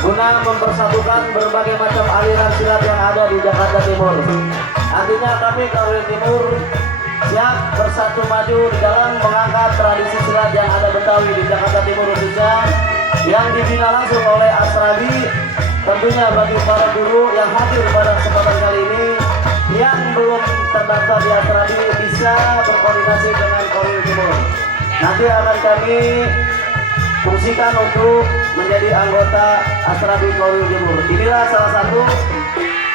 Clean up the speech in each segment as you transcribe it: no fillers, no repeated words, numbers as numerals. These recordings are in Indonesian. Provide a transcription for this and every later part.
guna mempersatukan berbagai macam aliran silat yang ada di Jakarta Timur. Artinya kami Korwil Timur siap bersatu maju di dalam mengangkat tradisi silat yang ada Betawi di Jakarta Timur khususnya, yang dibina langsung oleh Asrabi. Tentunya bagi para guru yang hadir pada kesempatan kali ini yang belum terdaftar di Asrabi bisa berkoordinasi dengan Korwil Timur. Nanti akan kami fungsikan untuk menjadi anggota Asrabi Korwil Timur. Inilah salah satu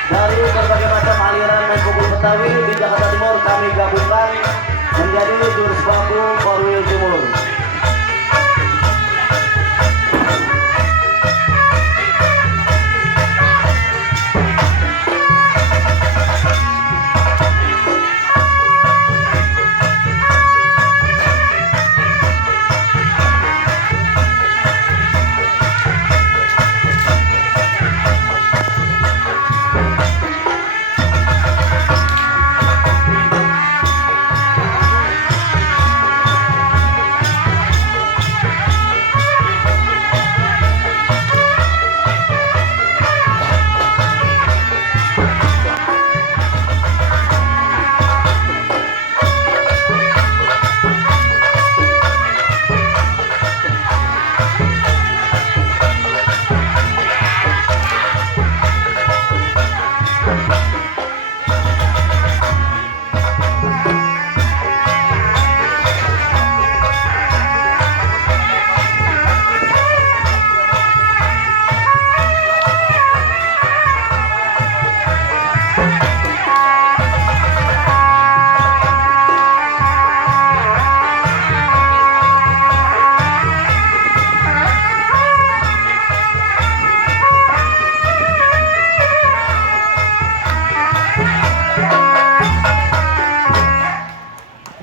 dari berbagai macam aliran main pukul Betawi di Jakarta Timur, kami gabungkan menjadi jurus baku Korwil Timur.